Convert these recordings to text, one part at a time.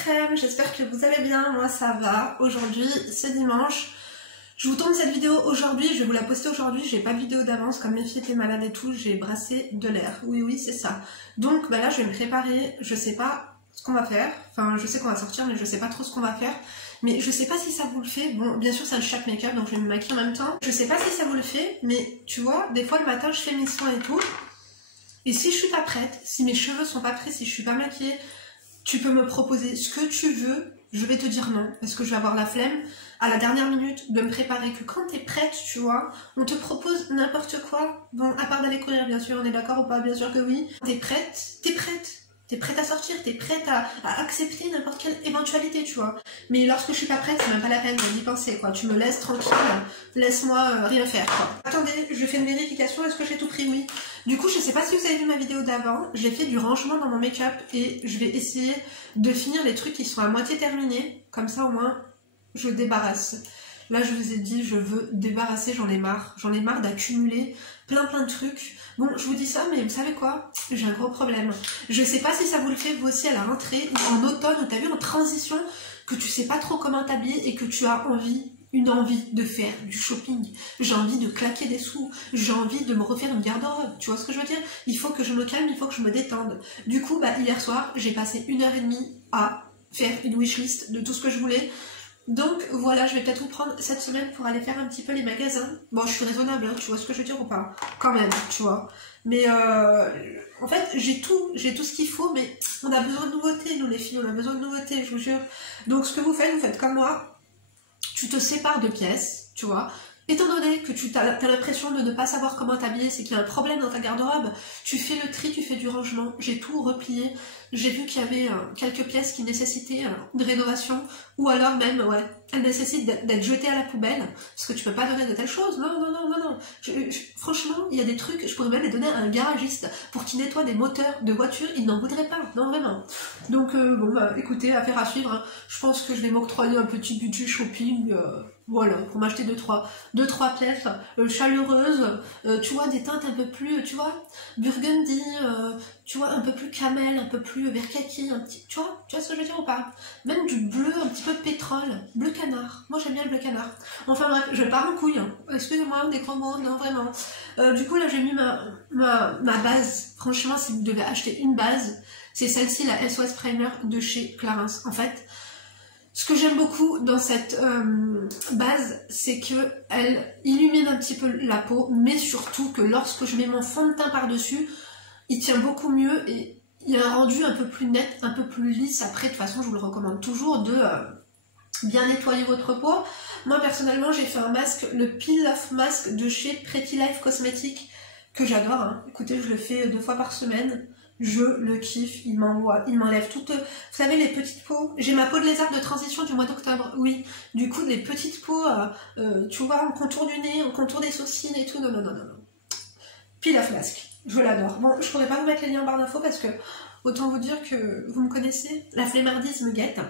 crème, j'espère que vous allez bien, moi ça va. Aujourd'hui c'est dimanche, je vous tourne cette vidéo aujourd'hui, je vais vous la poster aujourd'hui, j'ai pas de vidéo d'avance, comme mes filles étaient malades et tout, j'ai brassé de l'air, oui c'est ça. Donc bah là je vais me préparer, je sais pas ce qu'on va faire, enfin je sais qu'on va sortir mais je sais pas trop ce qu'on va faire. Mais je sais pas si ça vous le fait, bon bien sûr c'est un chaque make-up donc je vais me maquiller en même temps. Je sais pas si ça vous le fait, mais tu vois, des fois le matin je fais mes soins et tout. Et si je suis pas prête, si mes cheveux sont pas prêts, si je suis pas maquillée, tu peux me proposer ce que tu veux, je vais te dire non, parce que je vais avoir la flemme à la dernière minute de me préparer, que quand t'es prête, tu vois, on te propose n'importe quoi, bon, à part d'aller courir, bien sûr, on est d'accord ou pas, bien sûr que oui, t'es prête, t'es prête à sortir, t'es prête à accepter n'importe quelle éventualité, tu vois. Mais lorsque je suis pas prête, c'est même pas la peine d'y penser, quoi. Tu me laisses tranquille, laisse-moi rien faire, quoi. Attendez, je fais une vérification, est-ce que j'ai tout pris? Oui. Du coup, je sais pas si vous avez vu ma vidéo d'avant, j'ai fait du rangement dans mon make-up et je vais essayer de finir les trucs qui sont à moitié terminés, comme ça au moins je débarrasse. Là, je vous ai dit, je veux débarrasser, j'en ai marre d'accumuler plein de trucs. Bon, je vous dis ça, mais vous savez quoi? J'ai un gros problème. Je sais pas si ça vous le fait, vous aussi, à la rentrée, en automne, où t'as vu en transition, que tu sais pas trop comment t'habiller et que tu as une envie de faire du shopping. J'ai envie de claquer des sous, j'ai envie de me refaire une garde-robe, tu vois ce que je veux dire? Il faut que je me calme, il faut que je me détende. Du coup, bah, hier soir, j'ai passé 1h30 à faire une wishlist de tout ce que je voulais. Donc voilà, je vais peut-être vous prendre cette semaine pour aller faire un petit peu les magasins. Bon, je suis raisonnable, hein, tu vois ce que je veux dire ou pas? Quand même, tu vois. Mais en fait, j'ai tout ce qu'il faut, mais on a besoin de nouveautés, nous les filles, on a besoin de nouveautés, je vous jure. Donc ce que vous faites comme moi, tu te sépares de pièces, tu vois. Étant donné que tu as l'impression de ne pas savoir comment t'habiller, c'est qu'il y a un problème dans ta garde-robe, tu fais le tri, tu fais du rangement. J'ai tout replié. J'ai vu qu'il y avait quelques pièces qui nécessitaient une rénovation, ou alors même, ouais, elles nécessitent d'être jetées à la poubelle, parce que tu peux pas donner de telles choses. Non. Franchement, il y a des trucs, je pourrais même les donner à un garagiste pour qu'il nettoie des moteurs de voitures, il n'en voudrait pas, non vraiment. Donc bon bah écoutez, affaire à suivre, hein. Je pense que je vais m'octroyer un petit budget shopping, voilà, pour m'acheter deux, trois pièces chaleureuses, tu vois, des teintes un peu plus, tu vois, burgundy, tu vois, un peu plus camel, un peu plus vert kaki, un petit, tu vois ce que je veux dire ou pas? Même du bleu, un petit peu pétrole, bleu canard. Moi j'aime bien le bleu canard. Enfin bref, je pars en couille, hein. Excusez-moi, des gros mots, non vraiment. Du coup là j'ai mis ma base. Franchement, si vous devez acheter une base, c'est celle-ci, la SOS Primer de chez Clarins. En fait, ce que j'aime beaucoup dans cette base, c'est que elle illumine un petit peu la peau, mais surtout que lorsque je mets mon fond de teint par-dessus, il tient beaucoup mieux et il y a un rendu un peu plus net, un peu plus lisse. Après, de toute façon, je vous le recommande toujours de bien nettoyer votre peau. Moi, personnellement, j'ai fait un masque, le Peel Off Mask de chez Pretty Life Cosmetics, que j'adore, hein. Écoutez, je le fais 2 fois par semaine. Je le kiffe, il m'enlève toutes, vous savez, les petites peaux. J'ai ma peau de lézard de transition du mois d'octobre, oui. Du coup, les petites peaux, tu vois, en contour du nez, en contour des sourcils et tout, non. Peel Off Mask, je l'adore. Bon, je pourrais pas vous mettre les liens en barre d'infos parce que, autant vous dire que vous me connaissez, la flemmardise me guette.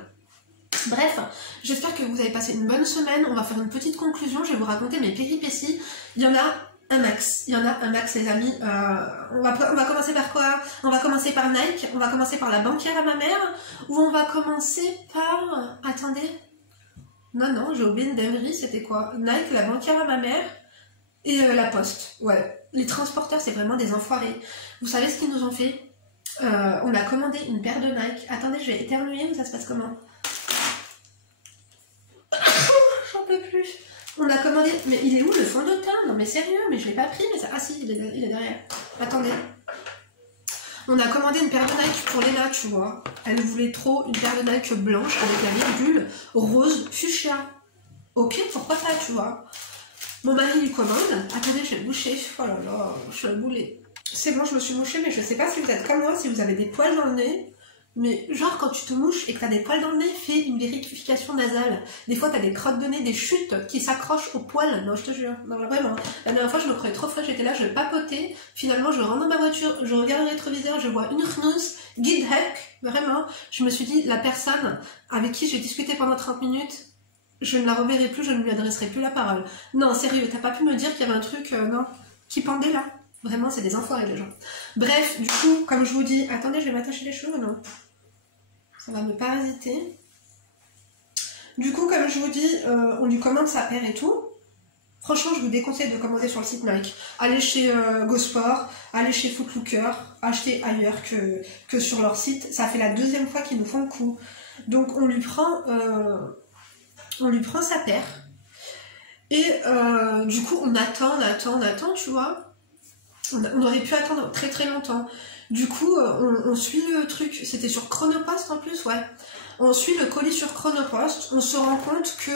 Bref, j'espère que vous avez passé une bonne semaine. On va faire une petite conclusion, je vais vous raconter mes péripéties. Il y en a un max, les amis. On va commencer par quoi? On va commencer par Nike, on va commencer par la banquière à ma mère, ou on va commencer par... Attendez. Non, j'ai oublié une dinguerie, c'était quoi? Nike, la banquière à ma mère, et la Poste. Ouais, les transporteurs, c'est vraiment des enfoirés. Vous savez ce qu'ils nous ont fait? On a commandé une paire de Nike. Attendez, je vais éternuer ou ça se passe comment? J'en peux plus. On a commandé, mais il est où le fond de teint? Non mais sérieux, mais je l'ai pas pris, mais ça... Ah si, il est derrière. Attendez. On a commandé une paire de Nike pour Léna, tu vois. Elle voulait trop une paire de Nike blanche avec la virgule rose fuchsia. Ok, pourquoi pas, tu vois. Mon mari lui commande. Attendez, je vais me moucher. Oh là là, je suis un boulet. C'est bon, je me suis mouchée, mais je sais pas si vous êtes comme moi, si vous avez des poils dans le nez. Mais genre quand tu te mouches et que t'as des poils dans le nez, fais une vérification nasale. Des fois t'as des crottes de nez, des chutes qui s'accrochent aux poils. Non je te jure, non vraiment. La dernière fois je me croyais trop fraîche, j'étais là, je papotais. Finalement je rentre dans ma voiture, je regarde le rétroviseur, je vois une gnousse, guide heck, vraiment. Je me suis dit, la personne avec qui j'ai discuté pendant 30 minutes, je ne la reverrai plus, je ne lui adresserai plus la parole. Non sérieux, t'as pas pu me dire qu'il y avait un truc, non, qui pendait là. Vraiment, c'est des enfoirés les gens. Bref, du coup, comme je vous dis... Attendez, je vais m'attacher les cheveux, non? Ça va me parasiter. Du coup, comme je vous dis, on lui commande sa paire et tout. Franchement, je vous déconseille de commander sur le site Nike. Allez chez GoSport, allez chez Footlooker, achetez ailleurs que sur leur site. Ça fait la 2e fois qu'ils nous font le coup. Donc on lui prend sa paire. Et du coup, on attend, tu vois. On aurait pu attendre très très longtemps. Du coup, on suit le truc. C'était sur Chronopost en plus, ouais. On suit le colis sur Chronopost. On se rend compte que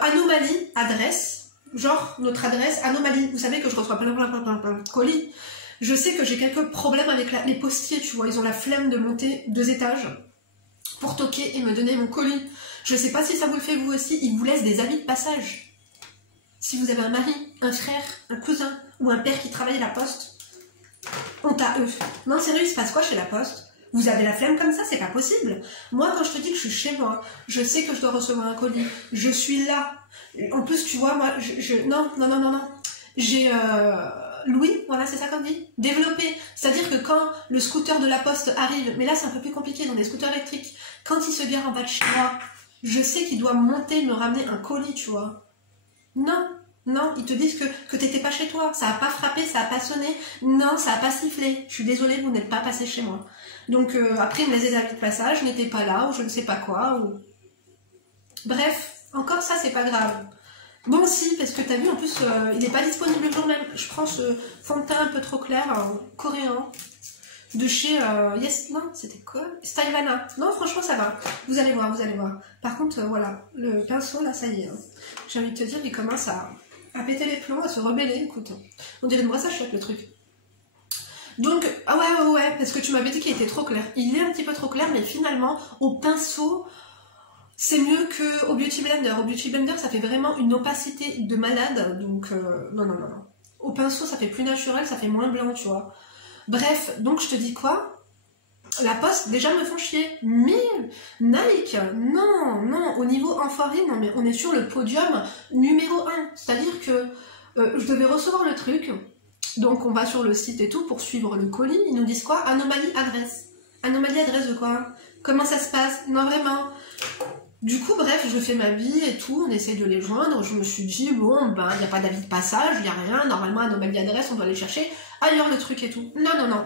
Anomalie adresse. Genre, notre adresse, Anomalie. Vous savez que je reçois plein de colis. Je sais que j'ai quelques problèmes avec les postiers, tu vois. Ils ont la flemme de monter 2 étages pour toquer et me donner mon colis. Je sais pas si ça vous le fait vous aussi. Ils vous laissent des avis de passage. Si vous avez un mari, un frère, un cousin ou un père qui travaille à la poste, honte à eux. Non, sérieux, il se passe quoi chez la poste? Vous avez la flemme comme ça, c'est pas possible. Moi, quand je te dis que je suis chez moi, je sais que je dois recevoir un colis, je suis là. En plus, tu vois, moi, non. J'ai Louis, voilà, c'est ça qu'on dit, développé. C'est-à-dire que quand le scooter de la poste arrive, mais là c'est un peu plus compliqué dans des scooters électriques, quand il se gare en bas de chez moi, je sais qu'il doit monter, me ramener un colis, tu vois. Non, ils te disent que t'étais pas chez toi, ça a pas frappé, ça a pas sonné, non, ça a pas sifflé, je suis désolée, vous n'êtes pas passé chez moi. Donc après, ils me laissent des avis de passage, je n'étais pas là, ou je ne sais pas quoi, ou... Bref, encore ça, c'est pas grave. Bon, si, parce que t'as vu, en plus, il n'est pas disponible le jour même. Je prends ce fond de teint un peu trop clair, coréen, de chez... Yes, non, c'était quoi? Stylevana. Non, franchement, ça va. Vous allez voir. Par contre, voilà, le pinceau, là, ça y est. Hein. J'ai envie de te dire, il commence à péter les plombs, à se rebeller, écoute. On dirait une brosse à chiottes, le truc. Donc, ah ouais, parce que tu m'avais dit qu'il était trop clair. Il est un petit peu trop clair, mais finalement, au pinceau... C'est mieux qu'au Beauty Blender. Au Beauty Blender, ça fait vraiment une opacité de malade. Donc, non. Au pinceau, ça fait plus naturel, ça fait moins blanc, tu vois. Bref, donc je te dis quoi? La poste, déjà, me font chier. Mais Nike, non. Au niveau enfoiré, non, mais on est sur le podium numéro 1. C'est-à-dire que je devais recevoir le truc. Donc, on va sur le site et tout pour suivre le colis. Ils nous disent quoi? Anomalie adresse. Anomalie adresse de quoi? Comment ça se passe? Non, vraiment. Du coup, bref, je fais ma vie et tout, on essaye de les joindre. Je me suis dit, bon, ben, il n'y a pas d'avis de passage, il n'y a rien. Normalement, Anomalie adresse, on doit aller chercher ailleurs le truc et tout. Non.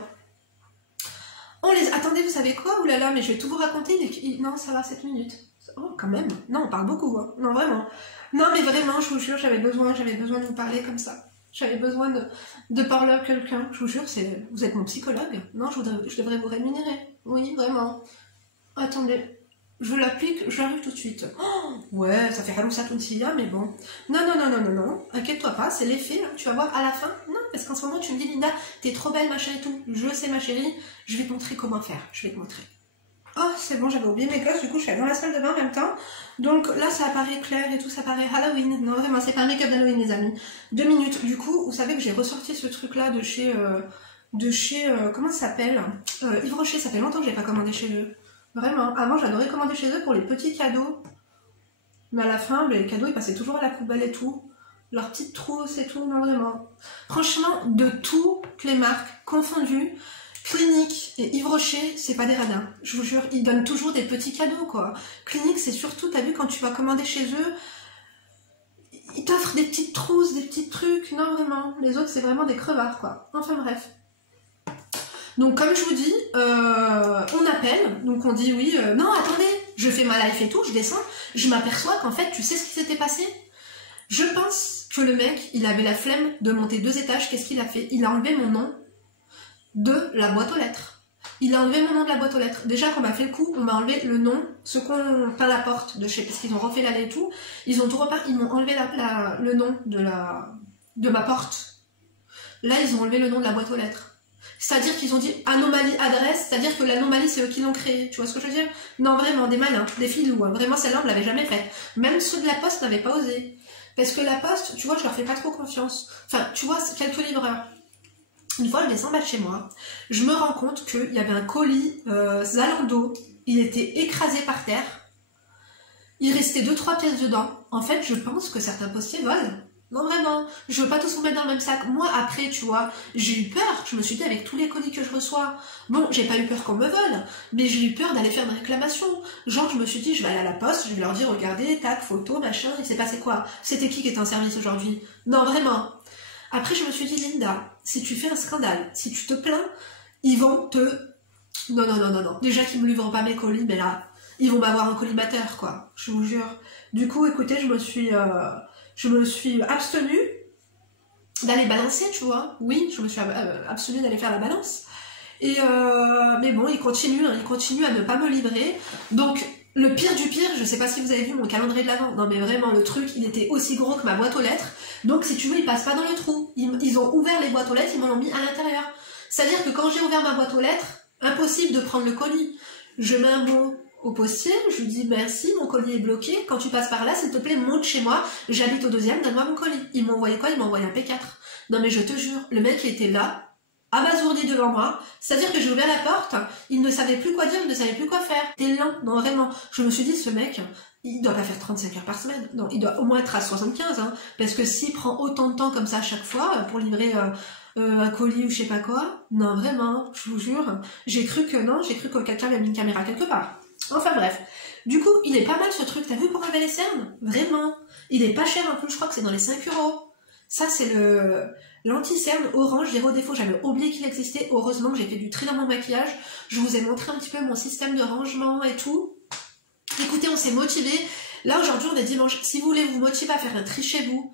On les... Attendez, vous savez quoi? Oulala, mais je vais tout vous raconter. Non, ça va, 7 minutes. Oh, quand même. Non, on parle beaucoup, hein. Non, vraiment. Non, mais vraiment, je vous jure, j'avais besoin de vous parler comme ça. J'avais besoin de parler à quelqu'un. Je vous jure, vous êtes mon psychologue. Non, je devrais vous rémunérer. Oui, vraiment. Attendez. Je l'applique, j'arrive tout de suite. Oh, ouais, ça fait Halousa Tunsiya, mais bon. Non. Inquiète-toi pas, c'est l'effet, hein. Tu vas voir à la fin. Non, parce qu'en ce moment, tu me dis, Linda, t'es trop belle, machin et tout. Je sais, ma chérie, je vais te montrer comment faire. Je vais te montrer. Oh, c'est bon, j'avais oublié mes glosses, du coup, je suis allée dans la salle de bain en même temps. Donc là, ça apparaît clair et tout, ça paraît Halloween. Non, vraiment, c'est pas un make-up d'Halloween, les amis. 2 minutes. Du coup, vous savez que j'ai ressorti ce truc-là de chez... comment ça s'appelle Yves Rocher, ça fait longtemps que j'ai pas commandé chez eux. Vraiment, avant j'adorais commander chez eux pour les petits cadeaux. Mais à la fin, les cadeaux ils passaient toujours à la poubelle et tout. Leurs petites trousses et tout, non vraiment. Franchement, de toutes les marques confondues, Clinique et Yves Rocher, c'est pas des radins. Je vous jure, ils donnent toujours des petits cadeaux quoi. Clinique, c'est surtout, t'as vu, quand tu vas commander chez eux, ils t'offrent des petites trousses, des petits trucs. Non vraiment, les autres c'est vraiment des crevards quoi. Enfin bref. Donc comme je vous dis, on appelle, donc on dit oui, non attendez, je fais ma life et tout, je descends, je m'aperçois qu'en fait, tu sais ce qui s'était passé? Je pense que le mec, il avait la flemme de monter 2 étages, qu'est-ce qu'il a fait? Il a enlevé mon nom de la boîte aux lettres. Il a enlevé mon nom de la boîte aux lettres. Déjà qu'on m'a fait le coup, on m'a enlevé le nom, ce qu'on peint la porte de chez, parce qu'ils ont refait l'allée et tout, ils ont tout repeint, ils m'ont enlevé le nom de ma porte. Là, ils ont enlevé le nom de la boîte aux lettres. C'est-à-dire qu'ils ont dit anomalie adresse, c'est-à-dire que l'anomalie c'est eux qui l'ont créée, tu vois ce que je veux dire? Non vraiment, des malins, des filous, hein. Vraiment celle-là on l'avait jamais faite. Même ceux de la poste n'avaient pas osé. Parce que la poste, tu vois, je leur fais pas trop confiance. Enfin, tu vois, quelques livreurs. Une fois je descends en bas de chez moi, je me rends compte qu'il y avait un colis Zalando, il était écrasé par terre, il restait 2-3 pièces dedans. En fait je pense que certains postiers volent. Non, vraiment, je veux pas tous vous mettre dans le même sac. Moi, après, tu vois, j'ai eu peur. Je me suis dit, avec tous les colis que je reçois, bon, j'ai pas eu peur qu'on me vole, mais j'ai eu peur d'aller faire une réclamation. Genre, je me suis dit, je vais aller à la poste, je vais leur dire, regardez, tac, photo, machin, il s'est passé quoi? C'était qui est en service aujourd'hui? Non, vraiment. Après, je me suis dit, Linda, si tu fais un scandale, si tu te plains, ils vont te... Non, non, non, non, non. Déjà qu'ils me livrent pas mes colis, mais là, ils vont m'avoir un collimateur, quoi. Je vous jure. Du coup, écoutez, je me suis abstenue d'aller balancer, tu vois. Oui, je me suis abstenue d'aller faire la balance. Et mais bon, il continue à ne pas me livrer. Donc, le pire du pire, je sais pas si vous avez vu mon calendrier de l'Avent. Non mais vraiment, le truc, il était aussi gros que ma boîte aux lettres. Donc, si tu veux, il passe pas dans le trou. Ils ont ouvert les boîtes aux lettres, ils m'en ont mis à l'intérieur. C'est-à-dire que quand j'ai ouvert ma boîte aux lettres, impossible de prendre le colis. Je mets un mot au postier, je lui dis merci, mon colis est bloqué, quand tu passes par là, s'il te plaît, monte chez moi, j'habite au 2e, donne-moi mon colis. Ils m'ont envoyé quoi? Ils m'ont envoyé un P4. Non mais je te jure, le mec il était là, abasourdi devant moi, c'est-à-dire que j'ai ouvert la porte, il ne savait plus quoi dire, il ne savait plus quoi faire. T'es lent, non vraiment. Je me suis dit, ce mec, il doit pas faire 35 heures par semaine, non, il doit au moins être à 75, hein, parce que s'il prend autant de temps comme ça à chaque fois pour livrer un colis ou je sais pas quoi, non vraiment, je vous jure, j'ai cru que quelqu'un avait mis une caméra quelque part. Enfin bref, du coup, il est pas mal ce truc, t'as vu pour enlever les cernes? Vraiment. Il est pas cher en plus, je crois que c'est dans les 5 €. Ça, c'est l'anti-cerne orange, zéro défaut, j'avais oublié qu'il existait, heureusement que j'ai fait du tri dans mon maquillage, je vous ai montré un petit peu mon système de rangement et tout. Écoutez, on s'est motivés, là aujourd'hui on est dimanche, si vous voulez vous motiver à faire un tri chez vous,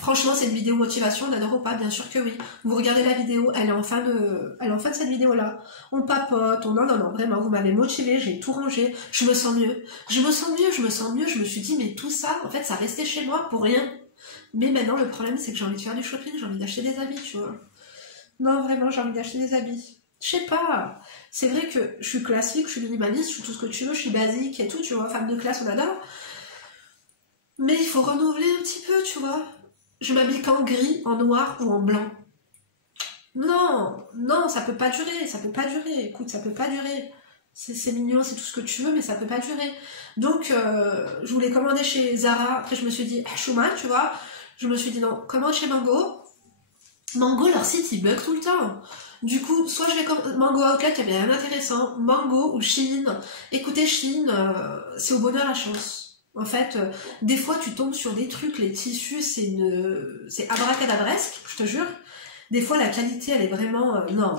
franchement, c'est une vidéo motivation, on adore ou pas, bien sûr que oui. Vous regardez la vidéo, elle est en fin de cette vidéo-là. On papote, non, vraiment, vous m'avez motivé, j'ai tout rangé, je me sens mieux. Je me suis dit, mais tout ça, en fait, ça restait chez moi pour rien. Mais maintenant, le problème, c'est que j'ai envie de faire du shopping, j'ai envie d'acheter des habits, tu vois. Non, vraiment, j'ai envie d'acheter des habits. Je sais pas. C'est vrai que je suis classique, je suis minimaliste, je suis tout ce que tu veux, je suis basique et tout, tu vois, femme de classe, on adore. Mais il faut renouveler un petit peu, tu vois. Je m'habille qu'en gris, en noir ou en blanc. Non, non, ça peut pas durer, écoute, ça peut pas durer. C'est mignon, c'est tout ce que tu veux, mais ça peut pas durer. Donc, je voulais commander chez Zara, après je me suis dit, Chouma, tu vois, je me suis dit non, commande chez Mango. Mango, leur site, il bug tout le temps. Du coup, soit je vais comme Mango Outlet, il y avait rien d'intéressant, Mango ou Shein. Écoutez, Shein, c'est au bonheur la chance. En fait, des fois, tu tombes sur des trucs, les tissus, c'est abracadabresque, je te jure. Des fois, la qualité, elle est vraiment, non,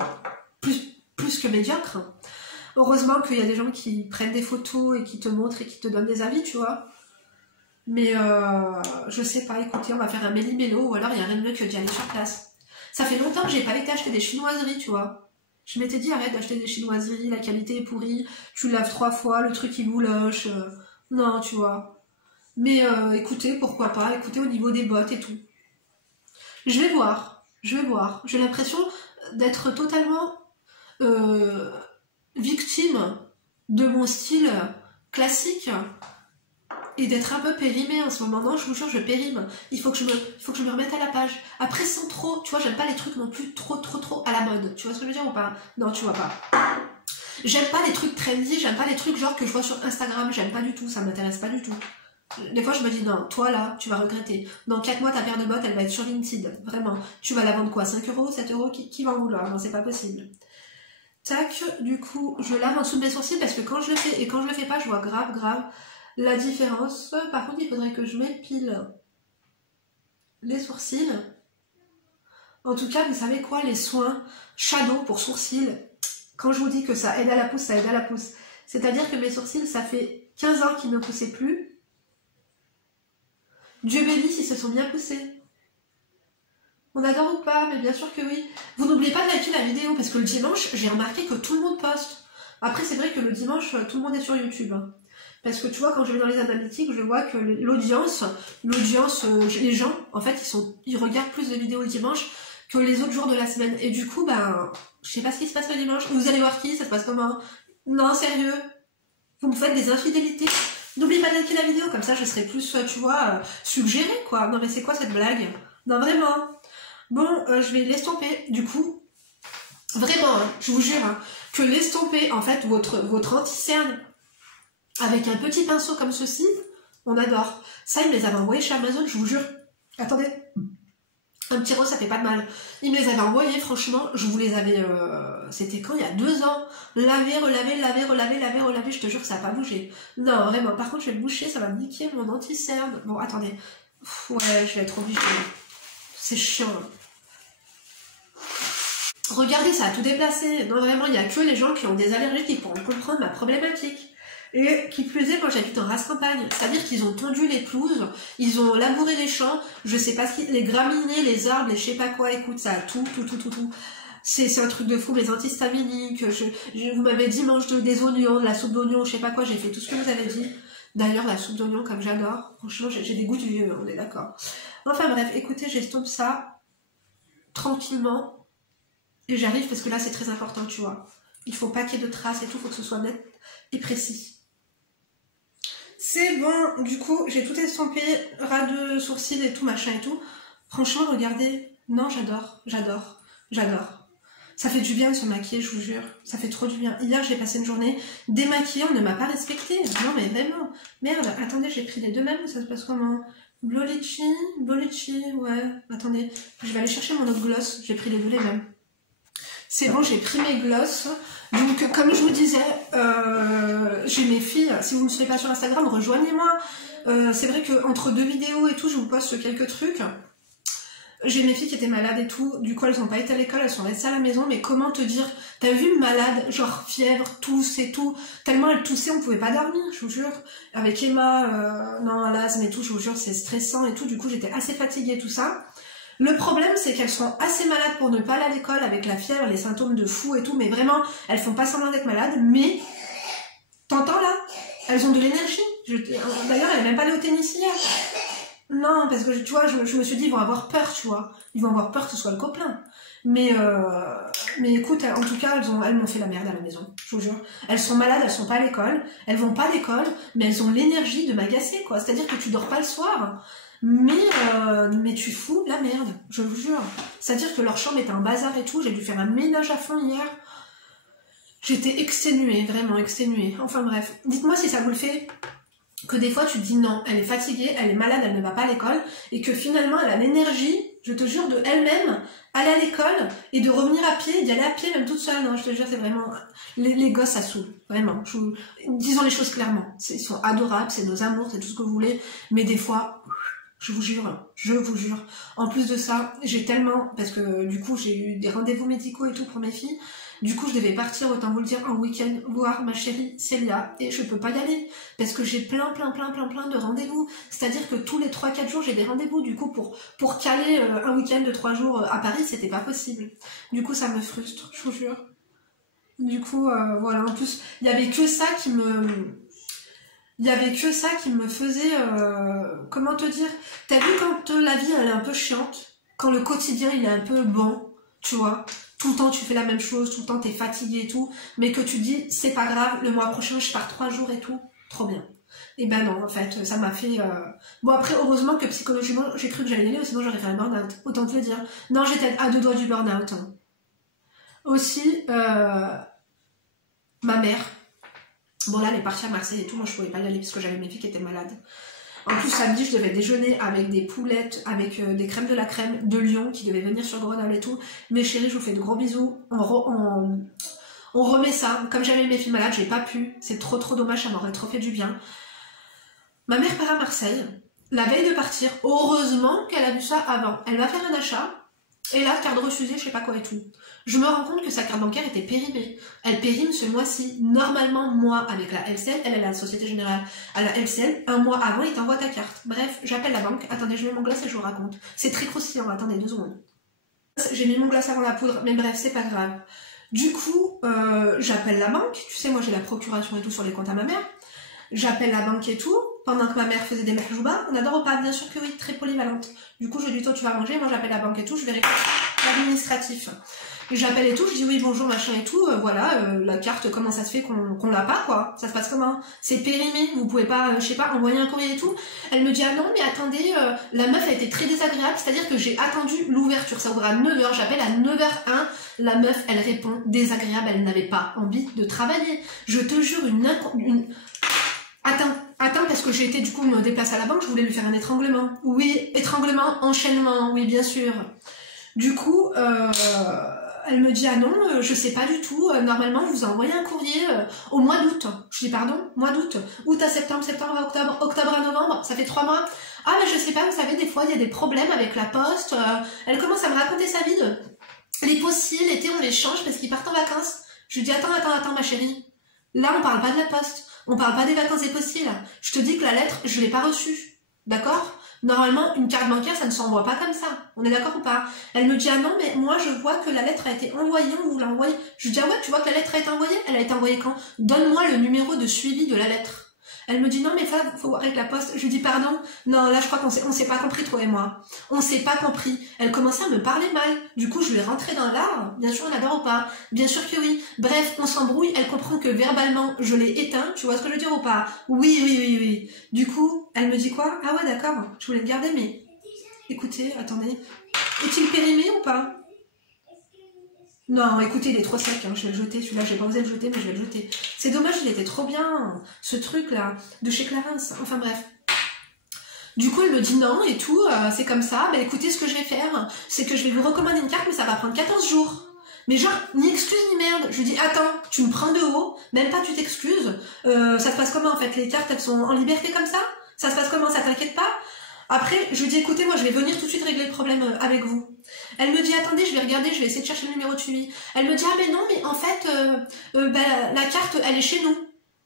plus que médiocre. Heureusement qu'il y a des gens qui prennent des photos et qui te montrent et qui te donnent des avis, tu vois. Mais, je sais pas, écoutez, on va faire un méli-mélo, ou alors il y a rien de mieux que d'y aller sur place. Ça fait longtemps que j'ai pas été acheter des chinoiseries, tu vois. Je m'étais dit, arrête d'acheter des chinoiseries, la qualité est pourrie, tu le laves 3 fois, le truc il bouloche... Non, tu vois. Mais écoutez, pourquoi pas, écoutez au niveau des bottes et tout. Je vais voir. J'ai l'impression d'être totalement victime de mon style classique et d'être un peu périmée en ce moment. Non, je vous jure, je périme. Il faut que je me remette à la page. Après, sans trop, tu vois, j'aime pas les trucs non plus trop à la mode. Tu vois ce que je veux dire ou pas? Non, tu vois pas. J'aime pas les trucs trendy, j'aime pas les trucs genre que je vois sur Instagram, j'aime pas du tout, ça m'intéresse pas du tout. Des fois je me dis non, toi là, tu vas regretter. Dans 4 mois ta paire de bottes elle va être sur Vinted, vraiment. Tu vas la vendre quoi, 5 €, 7 €, qui va en vouloir? Non, c'est pas possible. Tac, du coup je lave en dessous de mes sourcils parce que quand je le fais et quand je le fais pas, je vois grave la différence. Par contre il faudrait que je m'épile les sourcils. En tout cas vous savez quoi, les soins shadow pour sourcils, quand je vous dis que ça aide à la pousse, ça aide à la pousse. C'est-à-dire que mes sourcils, ça fait 15 ans qu'ils ne poussaient plus. Dieu bénisse, ils se sont bien poussés. On adore ou pas? Mais bien sûr que oui. Vous n'oubliez pas de liker la vidéo, parce que le dimanche, j'ai remarqué que tout le monde poste. Après, c'est vrai que le dimanche, tout le monde est sur YouTube. Parce que tu vois, quand je vais dans les analytiques, je vois que l'audience, les gens, en fait, ils regardent plus de vidéos le dimanche que les autres jours de la semaine. Et du coup, ben, je sais pas ce qui se passe le dimanche. Vous allez voir qui, ça se passe comment? Non, sérieux. Vous me faites des infidélités. N'oubliez pas de liker la vidéo, comme ça je serai plus, tu vois, suggérée, quoi. Non mais c'est quoi cette blague? Non, vraiment. Bon, je vais l'estomper, du coup. Vraiment, hein, je vous jure, hein, que l'estomper, en fait, votre anti-cerne, avec un petit pinceau comme ceci, on adore. Ça, ils me les avaient envoyés chez Amazon, je vous jure. Attendez. Un petit rose, ça fait pas de mal. Ils me les avaient envoyés, franchement, je vous les avais... C'était quand? Il y a 2 ans. Laver, relaver, laver, relaver, laver, relaver, je te jure que ça n'a pas bougé. Non, vraiment. Par contre, je vais le boucher, ça va me niquer mon anti-cerne. Bon, attendez. Ouais, je vais être obligée. C'est chiant. Regardez, ça a tout déplacé. Non, vraiment, il n'y a que les gens qui ont des allergies qui pourront comprendre ma problématique. Et qui plus est, moi j'habite en race campagne, c'est-à-dire qu'ils ont tondu les pelouses, ils ont labouré les champs, je sais pas ce qui, les graminées, les arbres, les je sais pas quoi, écoute, ça a tout. C'est un truc de fou, les antihistaminiques, vous m'avez dit mange des oignons, de la soupe d'oignons, je sais pas quoi, j'ai fait tout ce que vous avez dit. D'ailleurs, la soupe d'oignons, comme j'adore, franchement, j'ai des goûts de vieux, on est d'accord. Enfin bref, écoutez, j'estompe ça tranquillement, et j'arrive parce que là c'est très important, tu vois. Il faut pas qu'il y ait de traces et tout, faut que ce soit net et précis. C'est bon, du coup, j'ai tout estompé, ras de sourcils et tout, machin et tout. Franchement, regardez. Non, j'adore. Ça fait du bien de se maquiller, je vous jure. Ça fait trop du bien. Hier, j'ai passé une journée démaquillée, on ne m'a pas respecté. Non, mais vraiment. Merde, attendez, j'ai pris les deux mêmes, ça se passe comment? Blolici, ouais. Attendez, je vais aller chercher mon autre gloss. J'ai pris les deux les mêmes. C'est bon, j'ai pris mes glosses. Donc, comme je vous disais, j'ai mes filles. Si vous ne me suivez pas sur Instagram, rejoignez-moi. C'est vrai qu'entre 2 vidéos et tout, je vous poste quelques trucs. J'ai mes filles qui étaient malades et tout. Du coup, elles n'ont pas été à l'école, elles sont restées à la maison. Mais comment te dire? T'as vu malade, genre fièvre, tousse et tout. Tellement elles toussaient, on pouvait pas dormir, je vous jure. Avec Emma, non, l'asthme et tout, je vous jure, c'est stressant et tout. Du coup, j'étais assez fatiguée, tout ça. Le problème, c'est qu'elles sont assez malades pour ne pas aller à l'école avec la fièvre, les symptômes de fou et tout, mais vraiment, elles font pas semblant d'être malades, mais t'entends là? Elles ont de l'énergie. D'ailleurs, elles n'aiment pas aller au tennis hier. Non, parce que tu vois, je me suis dit, ils vont avoir peur, tu vois. Ils vont avoir peur que ce soit le copain. Mais écoute, en tout cas, elles m'ont fait la merde à la maison, je vous jure. Elles sont malades, elles sont pas à l'école, elles vont pas à l'école, mais elles ont l'énergie de m'agacer, quoi. C'est-à-dire que tu dors pas le soir. Mais tu fous la merde, je vous jure. C'est-à-dire que leur chambre était un bazar et tout, j'ai dû faire un ménage à fond hier. J'étais exténuée, vraiment exténuée. Enfin bref, dites-moi si ça vous le fait, que des fois tu te dis non, elle est fatiguée, elle est malade, elle ne va pas à l'école, et que finalement elle a l'énergie, je te jure, de elle-même, aller à l'école, et de revenir à pied, d'y aller à pied même toute seule. Non, je te jure, c'est vraiment... Les gosses, ça saoule, vraiment. Disons les choses clairement. Ils sont adorables, c'est nos amours, c'est tout ce que vous voulez, mais des fois... Je vous jure. En plus de ça, j'ai tellement... Parce que du coup, j'ai eu des rendez-vous médicaux et tout pour mes filles. Du coup, je devais partir, autant vous le dire, en week-end, voir ma chérie Célia. Et je peux pas y aller. Parce que j'ai plein de rendez-vous. C'est-à-dire que tous les 3-4 jours, j'ai des rendez-vous. Du coup, pour caler un week-end de 3 jours à Paris, c'était pas possible. Du coup, ça me frustre, je vous jure. Du coup, voilà. En plus, il y avait que ça qui me... faisait, comment te dire, t'as vu quand la vie elle est un peu chiante, quand le quotidien il est un peu bon, tu vois, tout le temps tu fais la même chose, tout le temps t'es fatigué et tout, mais que tu dis c'est pas grave, le mois prochain je pars 3 jours et tout, trop bien. Et ben non, en fait, ça m'a fait... Bon après, heureusement que psychologiquement, j'ai cru que j'allais y aller, sinon j'aurais fait un burn-out, autant te le dire. Non, j'étais à 2 doigts du burn-out. Hein. Aussi, ma mère, bon là elle est partie à Marseille et tout, moi je pouvais pas y aller parce que j'avais mes filles qui étaient malades. En plus samedi je devais déjeuner avec des poulettes, avec des crèmes de la crème de Lyon qui devaient venir sur Grenoble et tout. Mes chéris, je vous fais de gros bisous, on remet ça. Comme j'avais mes filles malades, j'ai pas pu, c'est trop dommage, ça m'aurait trop fait du bien. Ma mère part à Marseille, la veille de partir, heureusement qu'elle a vu ça avant. Elle va faire un achat, et là, carte refusée, je sais pas quoi et tout. Je me rends compte que sa carte bancaire était périmée. Elle périme ce mois-ci. Normalement, moi, avec la LCL, elle est la Société Générale. À la LCL, un mois avant, il t'envoie ta carte. Bref, j'appelle la banque. Attendez, je mets mon glace et je vous raconte. C'est très croustillant, attendez 2 secondes. J'ai mis mon glace avant la poudre, mais bref, c'est pas grave. Du coup, j'appelle la banque. Tu sais, moi, j'ai la procuration et tout sur les comptes à ma mère. J'appelle la banque et tout, pendant que ma mère faisait des merjouba. On adore ou pas? Bien sûr que oui, très polyvalente. Du coup, je lui dis, toi, tu vas manger. Moi, j'appelle la banque et tout, je vérifie l'administratif. J'appelle et tout, je dis oui, bonjour, machin et tout, voilà, la carte, comment ça se fait qu'on l'a pas, quoi? Ça se passe comment? C'est périmé, vous pouvez pas, je sais pas, envoyer un courrier et tout? Elle me dit, ah non, mais attendez, la meuf a été très désagréable, c'est-à-dire que j'ai attendu l'ouverture, ça ouvre à 9h, j'appelle à 9h01, la meuf, elle répond, désagréable, elle n'avait pas envie de travailler. Je te jure, Attends, parce que que j'ai été du coup me déplacer à la banque, je voulais lui faire un étranglement. Oui, étranglement, enchaînement, oui bien sûr. Du coup, elle me dit ah non, je sais pas du tout, normalement je vous ai envoyé un courrier au mois d'août. Je dis pardon, mois d'août, août à septembre, septembre à octobre, octobre à novembre, ça fait 3 mois. Ah mais je sais pas, vous savez des fois il y a des problèmes avec la poste. Elle commence à me raconter sa vie de les postiers, l'été on les change parce qu'ils partent en vacances. Je lui dis attends ma chérie, là on parle pas de la poste, on parle pas des vacances des postiers là. Je te dis que la lettre je l'ai pas reçue, d'accord? Normalement, une carte bancaire, ça ne s'envoie pas comme ça. On est d'accord ou pas? Elle me dit, ah non, mais moi, je vois que la lettre a été envoyée, on vous l'a envoyée. Je lui dis, ah ouais, tu vois que la lettre a été envoyée? Elle a été envoyée quand? Donne-moi le numéro de suivi de la lettre. Elle me dit, non, mais ça, faut voir avec la poste. Je lui dis, pardon? Non, là, je crois qu'on s'est pas compris, toi et moi. On s'est pas compris. Elle commençait à me parler mal. Du coup, je lui ai rentré dans l'art. Bien sûr, on adore ou pas? Bien sûr que oui. Bref, on s'embrouille. Elle comprend que verbalement, je l'ai éteint. Tu vois ce que je veux dire ou pas? Oui. Du coup, elle me dit quoi? Ah ouais, d'accord. Je voulais le garder, mais... Écoutez, attendez. Est-il périmé ou pas? Non, écoutez, il est trop sec, hein, je vais le jeter, celui-là, j'ai pas osé le jeter, mais je vais le jeter. C'est dommage, il était trop bien, ce truc-là, de chez Clarins, enfin bref. Du coup, elle me dit non et tout, c'est comme ça, bah écoutez, ce que je vais faire, c'est que je vais vous recommander une carte, mais ça va prendre 14 jours. Mais genre, ni excuse ni merde, je lui dis, attends, tu me prends de haut, même pas tu t'excuses, ça se passe comment en fait, les cartes, elles sont en liberté comme ça? Ça se passe comment, ça t'inquiète pas? Après, je lui dis, écoutez, moi, je vais venir tout de suite régler le problème avec vous. Elle me dit, attendez, je vais regarder, je vais essayer de chercher le numéro de suivi. Elle me dit, ah mais non, mais en fait, la carte, elle est chez nous.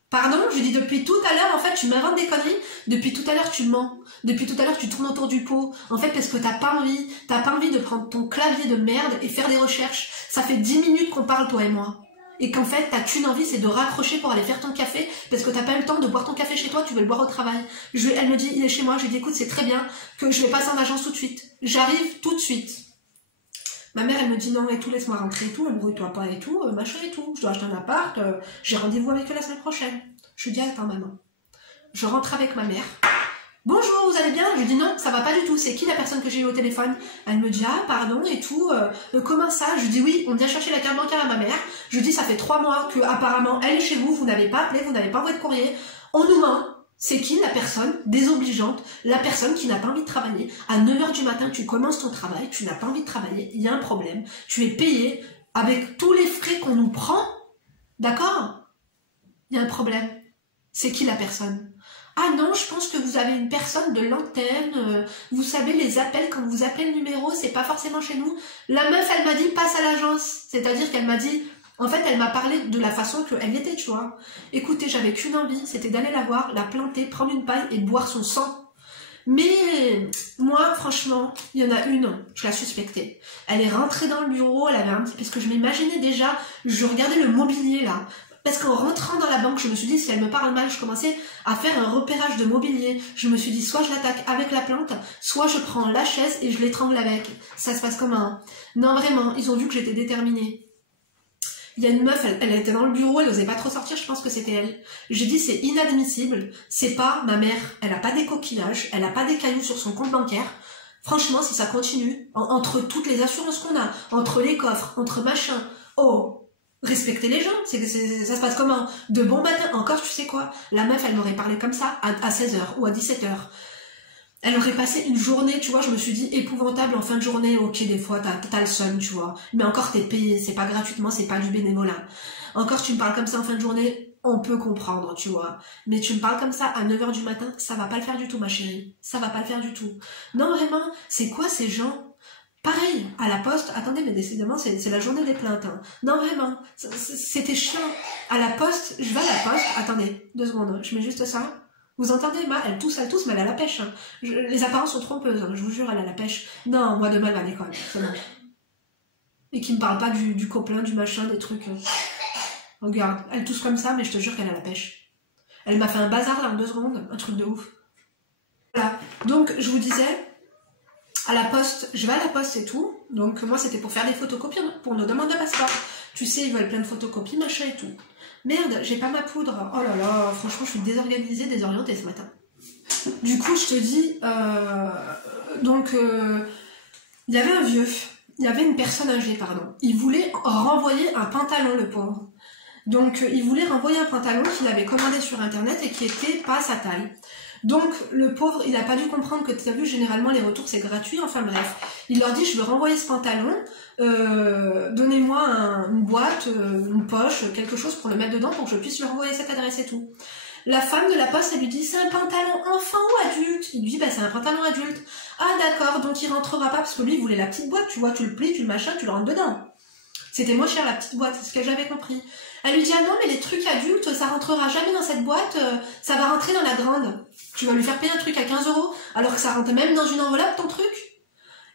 Pardon, je lui dis, depuis tout à l'heure, en fait, tu m'inventes des conneries. Depuis tout à l'heure, tu mens. Depuis tout à l'heure, tu tournes autour du pot. En fait, parce que t'as pas envie de prendre ton clavier de merde et faire des recherches. Ça fait 10 minutes qu'on parle, toi et moi. Et qu'en fait, t'as qu'une envie, c'est de raccrocher pour aller faire ton café, parce que t'as pas eu le temps de boire ton café chez toi, tu veux le boire au travail. Elle me dit, il est chez moi, je lui dis, écoute, c'est très bien, que je vais passer en agence tout de suite. J'arrive tout de suite. Ma mère, elle me dit, non, et tout, laisse-moi rentrer et tout, embrouille-toi pas et tout, machin et tout. Je dois acheter un appart, j'ai rendez-vous avec eux la semaine prochaine. Je lui dis, attends, maman. Je rentre avec ma mère. Bonjour, vous allez bien? Je lui dis non, ça va pas du tout, c'est qui la personne que j'ai eu au téléphone? Elle me dit ah pardon et tout, comment ça? Je lui dis oui, on vient chercher la carte bancaire à ma mère. Je lui dis ça fait 3 mois que apparemment elle est chez vous, vous n'avez pas appelé, vous n'avez pas envoyé de courrier. On nous ment. C'est qui la personne désobligeante, la personne qui n'a pas envie de travailler? À 9h du matin, tu commences ton travail, tu n'as pas envie de travailler, il y a un problème, tu es payé avec tous les frais qu'on nous prend, d'accord? Il y a un problème. C'est qui la personne? Ah non, je pense que vous avez une personne de l'antenne, vous savez les appels, quand vous appelez le numéro, c'est pas forcément chez nous. La meuf, elle m'a dit passe à l'agence, c'est-à-dire qu'elle m'a dit, en fait elle m'a parlé de la façon qu'elle était, tu vois. Écoutez, j'avais qu'une envie, c'était d'aller la voir, la planter, prendre une paille et boire son sang. Mais moi, franchement, il y en a une, je la suspectais. Elle est rentrée dans le bureau, elle avait un petit... Parce que je m'imaginais déjà, je regardais le mobilier là. Parce qu'en rentrant dans la banque, je me suis dit, si elle me parle mal, je commençais à faire un repérage de mobilier. Je me suis dit, soit je l'attaque avec la plante, soit je prends la chaise et je l'étrangle avec. Ça se passe comment? Non, vraiment, ils ont vu que j'étais déterminée. Il y a une meuf, elle était dans le bureau, elle n'osait pas trop sortir, je pense que c'était elle. J'ai dit, c'est inadmissible, c'est pas ma mère, elle a pas des coquillages, elle a pas des cailloux sur son compte bancaire. Franchement, si ça continue, entre toutes les assurances qu'on a, entre les coffres, entre machin, oh, respecter les gens, ça se passe comment? De bon matin, encore tu sais quoi? La meuf, elle m'aurait parlé comme ça à 16h ou à 17h. Elle aurait passé une journée, tu vois, je me suis dit, épouvantable en fin de journée, ok, des fois, t'as le seum, tu vois. Mais encore, t'es payé, c'est pas gratuitement, c'est pas du bénévolat. Encore, tu me parles comme ça en fin de journée, on peut comprendre, tu vois. Mais tu me parles comme ça à 9h du matin, ça va pas le faire du tout, ma chérie. Ça va pas le faire du tout. Non, vraiment, c'est quoi ces gens? Pareil, à la poste, attendez, mais décidément, c'est la journée des plaintes. Hein. Non, vraiment, c'était chiant. À la poste, je vais à la poste, attendez, 2 secondes, je mets juste ça. Vous entendez, elle tousse, mais elle a la pêche. Hein. Les apparences sont trompeuses, hein, je vous jure, elle a la pêche. Non, moi demain, elle va à l'école, c'est bon. Et qui me parle pas du copain, du machin, des trucs. Regarde, elle tousse comme ça, mais je te jure qu'elle a la pêche. Elle m'a fait un bazar là en 2 secondes, un truc de ouf. Voilà, donc je vous disais... À la poste, je vais à la poste et tout, donc moi c'était pour faire des photocopies pour nos demandes de passeport. Tu sais, ils veulent plein de photocopies, machin et tout. Merde, j'ai pas ma poudre. Oh là là, franchement je suis désorganisée, désorientée ce matin. Du coup je te dis, il y avait un vieux, il y avait une personne âgée, pardon. Il voulait renvoyer un pantalon, le pauvre. Donc il voulait renvoyer un pantalon qu'il avait commandé sur internet et qui était pas à sa taille. Donc le pauvre, il n'a pas dû comprendre que tu as vu, généralement les retours c'est gratuit, enfin bref. Il leur dit je veux renvoyer ce pantalon, donnez-moi une boîte, une poche, quelque chose pour le mettre dedans pour que je puisse lui renvoyer cette adresse et tout. La femme de la poste, elle lui dit c'est un pantalon enfant ou adulte? Il lui dit bah c'est un pantalon adulte. Ah d'accord, donc il rentrera pas parce que lui il voulait la petite boîte, tu vois, tu le plies, tu le machin, tu le rentres dedans. C'était moins cher la petite boîte, c'est ce que j'avais compris. Elle lui dit ah non mais les trucs adultes ça rentrera jamais dans cette boîte, ça va rentrer dans la grande. Tu vas lui faire payer un truc à 15 € alors que ça rentre même dans une enveloppe ton truc.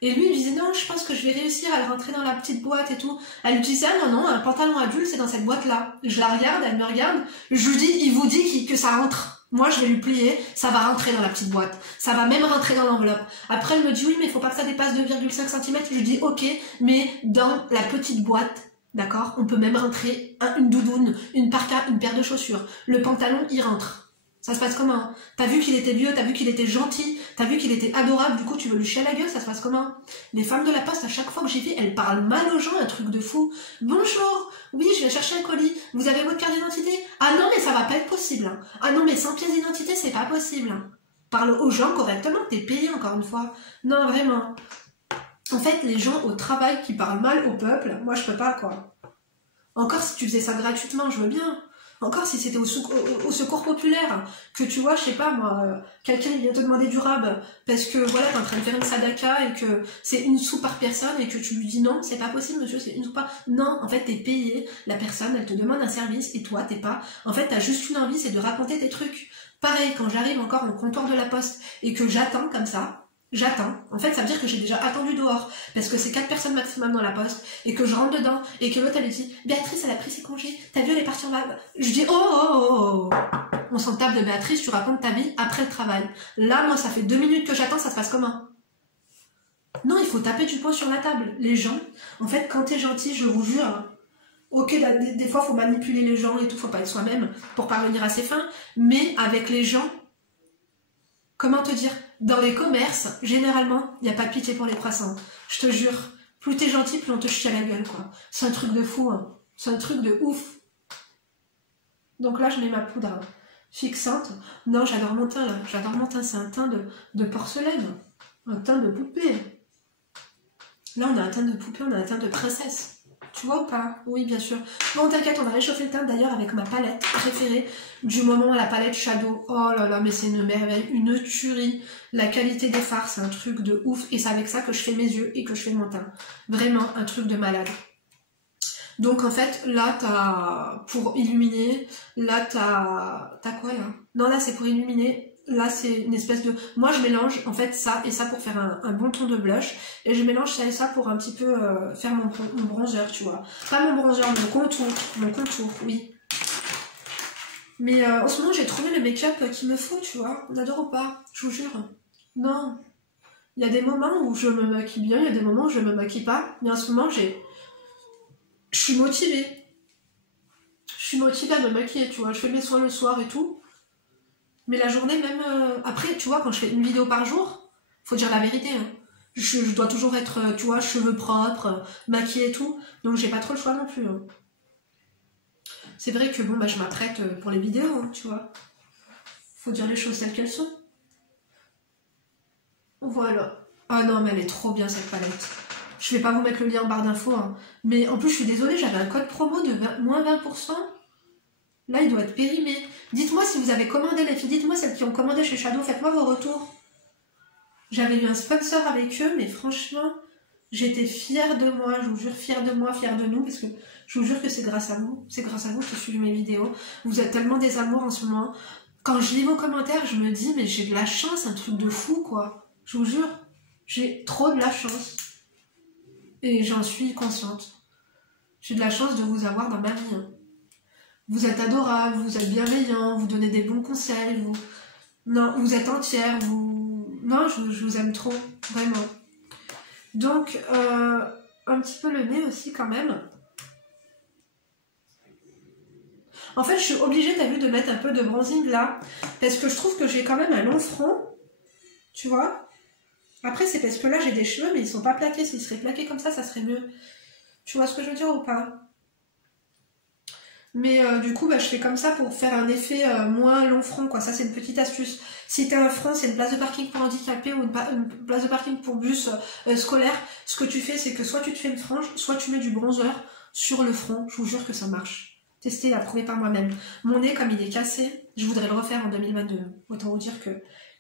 Et lui il disait non je pense que je vais réussir à le rentrer dans la petite boîte et tout. Elle lui disait ah non un pantalon adulte c'est dans cette boîte là. Je la regarde, elle me regarde, je lui dis il vous dit que ça rentre. Moi je vais lui plier, ça va rentrer dans la petite boîte. Ça va même rentrer dans l'enveloppe. Après elle me dit oui mais il faut pas que ça dépasse 2,5 cm. Je lui dis ok mais dans la petite boîte. D'accord, on peut même rentrer une doudoune, une parka, une paire de chaussures. Le pantalon, il rentre. Ça se passe comment? T'as vu qu'il était vieux, t'as vu qu'il était gentil, t'as vu qu'il était adorable, du coup tu veux lui chier à la gueule, ça se passe comment? Les femmes de la poste, à chaque fois que j'y vais, elles parlent mal aux gens, un truc de fou. Bonjour, oui, je viens chercher un colis, vous avez votre carte d'identité? Ah non, mais ça va pas être possible. Ah non, mais sans pièce d'identité, c'est pas possible. Parle aux gens correctement, t'es payé encore une fois. Non, vraiment. En fait, les gens au travail qui parlent mal au peuple, moi je peux pas quoi. Encore si tu faisais ça gratuitement, je veux bien. Encore si c'était au secours populaire, que tu vois, je sais pas moi, quelqu'un vient te demander du rab, parce que voilà, t'es en train de faire une sadaka et que c'est une soupe par personne et que tu lui dis non, c'est pas possible monsieur, c'est une soupe par... Non, en fait t'es payé, la personne elle te demande un service et toi t'es pas... En fait t'as juste une envie, c'est de raconter tes trucs. Pareil, quand j'arrive encore au comptoir de la poste et que j'attends comme ça, j'attends. En fait, ça veut dire que j'ai déjà attendu dehors, parce que c'est 4 personnes maximum dans la poste, et que je rentre dedans, et que l'autre elle dit Béatrice, elle a pris ses congés, t'as vu, elle est partie en bas. Je dis oh. On s'en tape de Béatrice, tu racontes ta vie après le travail. Là, moi, ça fait 2 minutes que j'attends, ça se passe comment? Non, il faut taper du poing sur la table. Les gens, en fait, quand t'es gentil, je vous jure, ok, des fois, faut manipuler les gens et tout, faut pas être soi-même pour parvenir à ses fins, mais avec les gens, comment te dire? Dans les commerces, généralement, il n'y a pas de pitié pour les croissants. Je te jure, plus t'es gentil, plus on te chie à la gueule, quoi. C'est un truc de fou, hein. C'est un truc de ouf. Donc là, je mets ma poudre fixante. Non, j'adore mon teint, là. J'adore mon teint. C'est un teint de porcelaine. Un teint de poupée. Là, on a un teint de poupée, on a un teint de princesse. Tu vois ou pas? Oui, bien sûr. Bon, t'inquiète, on va réchauffer le teint d'ailleurs avec ma palette préférée du moment, la palette Shadow. Oh là là, mais c'est une merveille, une tuerie. La qualité des fards, c'est un truc de ouf. Et c'est avec ça que je fais mes yeux et que je fais mon teint. Vraiment, un truc de malade. Donc en fait, là, t'as pour illuminer. Là, t'as quoi là? Non, là, c'est pour illuminer. Là, c'est une espèce de... Moi, je mélange, en fait, ça et ça pour faire un bon ton de blush. Et je mélange ça et ça pour un petit peu faire mon bronzer, tu vois. Pas mon bronzer, mon contour, oui. Mais en ce moment, j'ai trouvé le make-up qu'il me faut, tu vois. On adore ou pas? Je vous jure. Non. Il y a des moments où je me maquille bien, il y a des moments où je me maquille pas. Mais en ce moment, je suis motivée. Je suis motivée à me maquiller, tu vois. Je fais mes soins le soir et tout. Mais la journée, même... Après, tu vois, quand je fais une vidéo par jour, faut dire la vérité. Hein. Je dois toujours être, tu vois, cheveux propres, maquillée et tout. Donc, j'ai pas trop le choix non plus. Hein. C'est vrai que, bon, bah, je m'apprête pour les vidéos, hein, tu vois. Faut dire les choses telles qu'elles sont. Voilà. Ah non, mais elle est trop bien, cette palette. Je vais pas vous mettre le lien en barre d'infos. Hein. Mais en plus, je suis désolée, j'avais un code promo de moins 20%. Là, il doit être périmé. Dites-moi si vous avez commandé les filles. Dites-moi celles qui ont commandé chez Shadow. Faites-moi vos retours. J'avais eu un sponsor avec eux, mais franchement, j'étais fière de moi. Je vous jure, fière de moi, fière de nous. Parce que je vous jure que c'est grâce à vous. C'est grâce à vous que je suis mes vidéos. Vous êtes tellement des amours en ce moment. Quand je lis vos commentaires, je me dis, mais j'ai de la chance, un truc de fou, quoi. Je vous jure, j'ai trop de la chance. Et j'en suis consciente. J'ai de la chance de vous avoir dans ma vie. Hein. Vous êtes adorable, vous êtes bienveillant, vous donnez des bons conseils, non, vous êtes entière, non, je vous aime trop, vraiment. Donc, un petit peu le nez aussi quand même. En fait, je suis obligée, t'as vu, de mettre un peu de bronzing là, parce que je trouve que j'ai quand même un long front, tu vois. Après, c'est parce que là, j'ai des cheveux, mais ils sont pas plaqués. S'ils seraient plaqués comme ça serait mieux. Tu vois ce que je veux dire ou pas? Mais du coup, bah, je fais comme ça pour faire un effet moins long front, quoi. Ça, c'est une petite astuce. Si t'as un front, c'est une place de parking pour handicapés ou une place de parking pour bus scolaire, ce que tu fais, c'est que soit tu te fais une frange, soit tu mets du bronzer sur le front. Je vous jure que ça marche. Testez, approuvez par moi-même. Mon nez, comme il est cassé, je voudrais le refaire en 2022. Autant vous dire que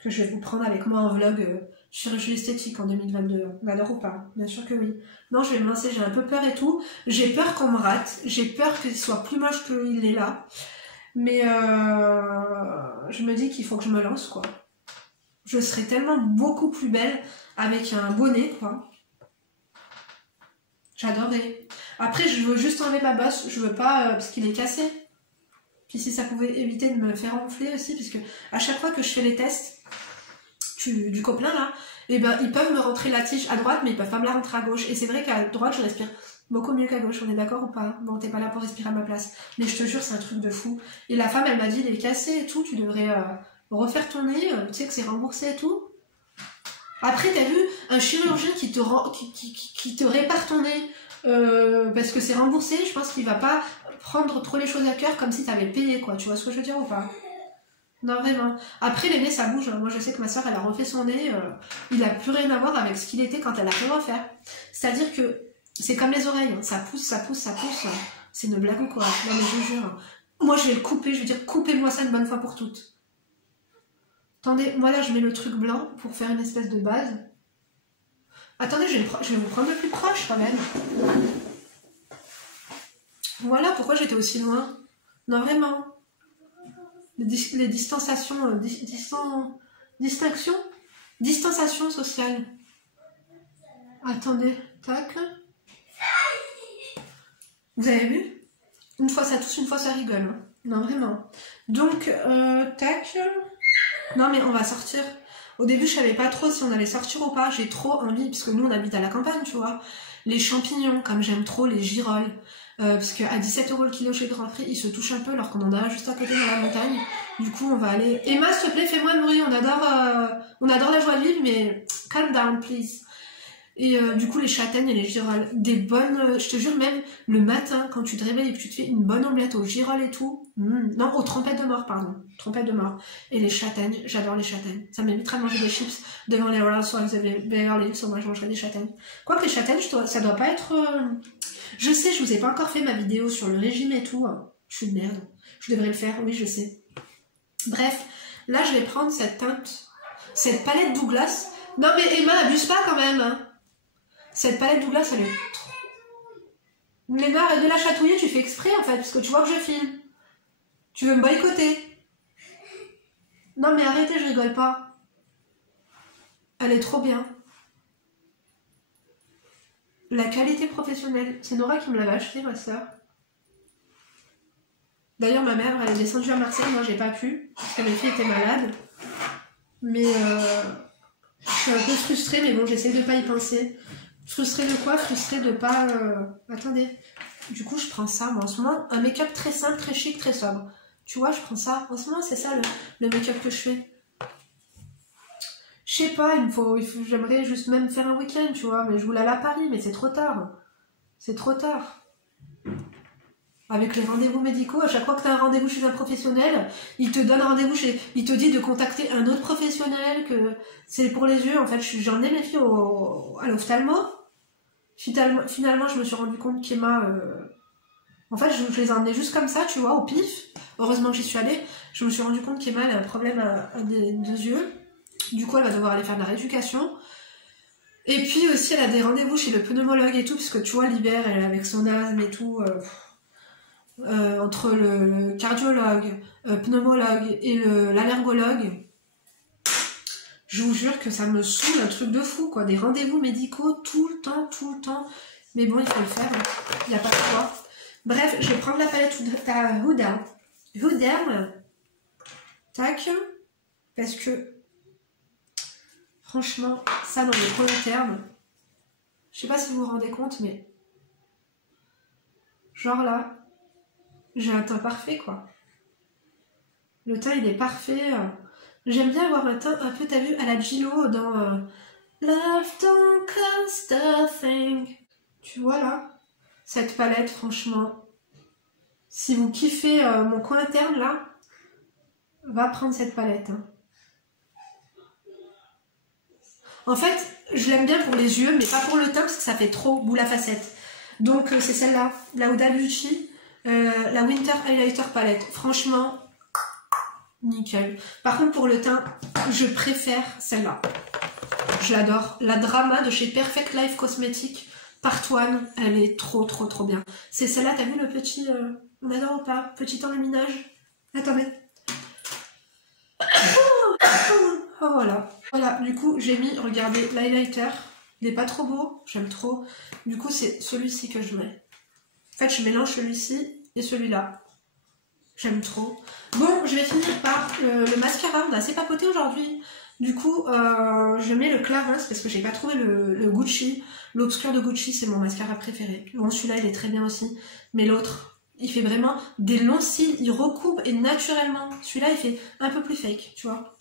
je vais vous prendre avec moi en vlog chirurgie esthétique en 2022. Valeur ou pas? Bien sûr que oui. Non, je vais me lancer, j'ai un peu peur et tout. J'ai peur qu'on me rate. J'ai peur qu'il soit plus moche qu'il est là. Mais je me dis qu'il faut que je me lance, quoi. Je serai tellement beaucoup plus belle avec un bonnet, quoi. J'adorerais. Après, je veux juste enlever ma bosse. Je veux pas, parce qu'il est cassé. Puis si ça pouvait éviter de me faire enfler aussi, parce que à chaque fois que je fais les tests du copain là, et ben ils peuvent me rentrer la tige à droite, mais ils peuvent pas me la rentrer à gauche. Et c'est vrai qu'à droite, je respire beaucoup mieux qu'à gauche. On est d'accord ou pas? Bon, t'es pas là pour respirer à ma place. Mais je te jure, c'est un truc de fou. Et la femme, elle m'a dit, il est cassé et tout, tu devrais refaire ton nez, tu sais que c'est remboursé et tout. Après, t'as vu, un chirurgien qui te répare ton nez parce que c'est remboursé, je pense qu'il va pas prendre trop les choses à cœur comme si t'avais payé, quoi. Tu vois ce que je veux dire ou pas? Non, vraiment. Après, les nez, ça bouge. Moi, je sais que ma soeur, elle a refait son nez. Il a plus rien à voir avec ce qu'il était quand elle a fait refaire. C'est-à-dire que c'est comme les oreilles. Hein. Ça pousse, ça pousse, ça pousse. C'est une blague ou quoi? Non, mais je vous jure. Moi, je vais le couper. Je veux dire, coupez-moi ça une bonne fois pour toutes. Attendez, moi, là, je mets le truc blanc pour faire une espèce de base. Attendez, je vais vous prendre le plus proche, quand même. Voilà pourquoi j'étais aussi loin. Non, vraiment. Les distanciations, distanciation sociale. Attendez, tac. Vous avez vu? Une fois ça tousse, une fois ça rigole. Hein. Non, vraiment. Donc, tac. Non, mais on va sortir. Au début, je savais pas trop si on allait sortir ou pas. J'ai trop envie, parce que nous, on habite à la campagne, tu vois. Les champignons, comme j'aime trop les girolles. Parce qu'à 17 € le kilo chez Grand Prix, ils se touchent un peu alors qu'on en a un juste à côté dans la montagne. Du coup, on va aller... Emma, s'il te plaît, fais-moi le bruit. On adore la joie de vivre, mais calm down, please. Et du coup, les châtaignes et les girolles. Des bonnes... je te jure, même le matin, quand tu te réveilles et que tu te fais une bonne omelette aux girolles et tout... non, aux trompettes de mort, pardon. Trompettes de mort. Et les châtaignes, j'adore les châtaignes. Ça m'évitera de manger des chips devant les Royal Swans de Beverly Hills. Moi, je mangerai des châtaignes. Quoique les châtaignes, ça doit pas être... Je sais, je vous ai pas encore fait ma vidéo sur le régime et tout. Je suis de merde. Je devrais le faire, oui, je sais. Bref, là, je vais prendre cette teinte, cette palette Douglas. Non, mais Emma, abuse pas quand même. Hein. Cette palette Douglas, elle est trop... Léna, arrête de la chatouiller, tu fais exprès, en fait, parce que tu vois que je filme. Tu veux me boycotter. Non, mais arrêtez, je rigole pas. Elle est trop bien. La qualité professionnelle. C'est Nora qui me l'avait acheté, ma soeur. D'ailleurs, ma mère, elle est descendue à Marseille. Moi, j'ai pas pu. Parce que mes filles étaient malades. Mais je suis un peu frustrée. Mais bon, j'essaie de pas y penser. Frustrée de quoi? Frustrée de pas... Attendez. Du coup, je prends ça. Moi, en ce moment, un make-up très simple, très chic, très sobre. Tu vois, je prends ça. En ce moment, c'est ça le make-up que je fais. Je sais pas, j'aimerais juste même faire un week-end, tu vois, mais je voulais aller à Paris, mais c'est trop tard. C'est trop tard. Avec les rendez-vous médicaux, à chaque fois que tu as un rendez-vous chez un professionnel, il te donne rendez-vous il te dit de contacter un autre professionnel, que c'est pour les yeux. En fait, j'en ai mes filles à l'ophtalmo. Finalement, je me suis rendu compte qu'Emma... En fait, je les ai emmenés juste comme ça, tu vois, au pif. Heureusement que j'y suis allée. Je me suis rendu compte qu'Emma, elle a un problème des deux yeux. Du coup, elle va devoir aller faire de la rééducation. Et puis aussi, elle a des rendez-vous chez le pneumologue et tout, parce que tu vois, l'hiver, elle est avec son asthme et tout. Entre le cardiologue, pneumologue et l'allergologue, je vous jure que ça me saoule, un truc de fou, quoi. Des rendez-vous médicaux tout le temps. Mais bon, il faut le faire, il n'y a pas de choix. Bref, je vais prendre la palette Huda. Tac. Parce que franchement, ça dans le long terme, je sais pas si vous vous rendez compte, mais genre là, j'ai un teint parfait, quoi. Le teint, il est parfait. J'aime bien avoir un teint un peu, t'as vu, à la Gilo dans Love Don't Cost a Thing. Tu vois là, cette palette, franchement, Si vous kiffez mon coin interne là, va prendre cette palette. Hein. En fait, je l'aime bien pour les yeux, mais pas pour le teint parce que ça fait trop boule à facettes. Donc c'est celle-là, la Huda Beauty, la Winter Highlighter Palette. Franchement, nickel. Par contre pour le teint, je préfère celle-là. Je l'adore. La Drama de chez Perfect Life Cosmetics par Toine, elle est trop bien. C'est celle-là, t'as vu le petit... on adore ou pas? Petit enluminage. Attendez. Oh, voilà. Voilà, du coup, j'ai mis, regardez, l'highlighter. Il est pas trop beau, j'aime trop. Du coup, c'est celui-ci que je mets. En fait, je mélange celui-ci et celui-là. J'aime trop. Bon, je vais finir par le mascara. On a assez papoté aujourd'hui. Du coup, je mets le Clarins parce que j'ai pas trouvé le Gucci. L'obscur de Gucci, c'est mon mascara préféré. Bon, celui-là, il est très bien aussi. Mais l'autre, il fait vraiment des longs cils. Il recoupe et naturellement. Celui-là, il fait un peu plus fake, tu vois.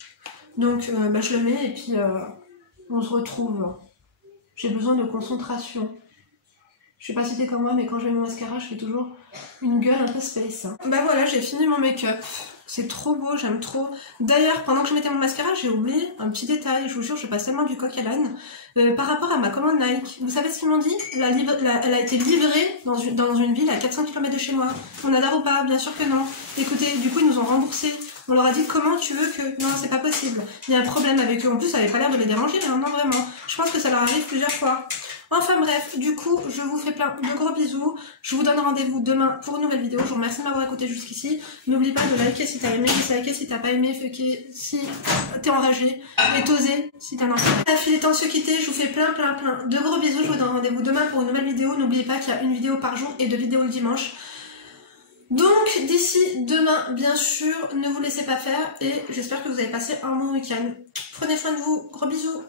Donc, je le mets et puis on se retrouve. J'ai besoin de concentration. Je sais pas si t'es comme moi, mais quand je mets mon mascara, je fais toujours une gueule un peu space. Bah voilà, j'ai fini mon make-up. C'est trop beau, j'aime trop. D'ailleurs, pendant que je mettais mon mascara, j'ai oublié un petit détail. Je vous jure, je passe tellement du coq à l'âne. Par rapport à ma commande Nike, vous savez ce qu'ils m'ont dit? Elle a été livrée dans une ville à 400 km de chez moi. On adore ou pas? Bien sûr que non. Écoutez, du coup, ils nous ont remboursé. On leur a dit comment tu veux que... Non, c'est pas possible. Il y a un problème avec eux. En plus, ça avait pas l'air de les déranger, hein. Non, vraiment. Je pense que ça leur arrive plusieurs fois. Enfin bref, du coup, je vous fais plein de gros bisous. Je vous donne rendez-vous demain pour une nouvelle vidéo. Je vous remercie de m'avoir écouté jusqu'ici. N'oublie pas de liker si t'as aimé, de liker si t'as pas aimé, si t'es enragé, et t'oser si t'as lancé. Bref, il est temps de se quitter. Je vous fais plein de gros bisous. Je vous donne rendez-vous demain pour une nouvelle vidéo. N'oubliez pas qu'il y a une vidéo par jour et 2 vidéos le dimanche. Donc d'ici demain, bien sûr, ne vous laissez pas faire et j'espère que vous avez passé un bon week-end. Prenez soin de vous, gros bisous.